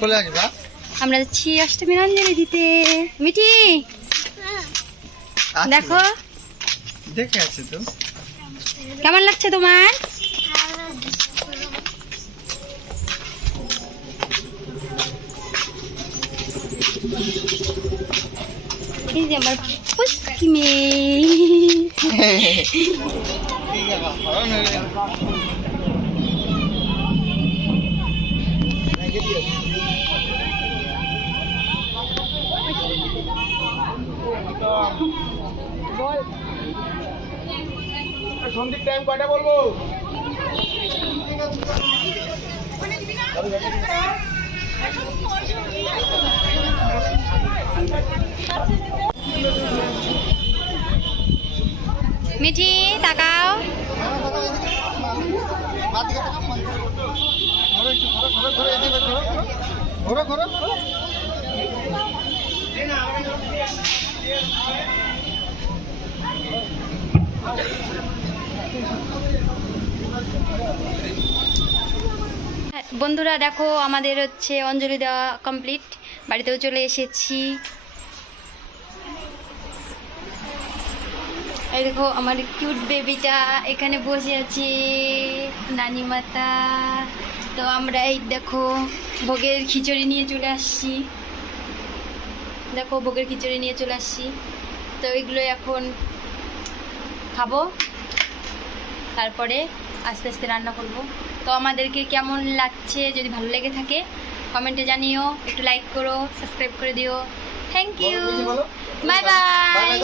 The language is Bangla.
চলে আসবা আমরা যাচ্ছি অষ্টমীর অঞ্জলি দিতে। আচ্ছা, দেখো। দেখে আছে তো। কেমন লাগছে তোমার? এই যে আমার পুষ্কি মেয়ে সন্ধ্যের টাইম কয়টা বলব মিঠি তাকাও ঘোরো ঘোরো ঘোরো বন্ধুরা, দেখো, আমাদের হচ্ছে অঞ্জলি দেওয়া কমপ্লিট বাড়িতেও চলে এসেছি। এই দেখো, আমার কিউট বেবিটা এখানে বসে আছে, নানি মাতা। তো আমরা এই দেখো, ভোগের খিচুড়ি নিয়ে চলে আসছি। দেখো ভোগের খিচুড়ি নিয়ে চলে আসছি। তো ওইগুলো এখন খাব। তারপরে আস্তে আস্তে রান্না করব। তো আমাদেরকে কেমন লাগছে যদি ভালো লেগে থাকে কমেন্টে জানিও। একটু লাইক করো সাবস্ক্রাইব করে দিও। Thank you. Bye bye.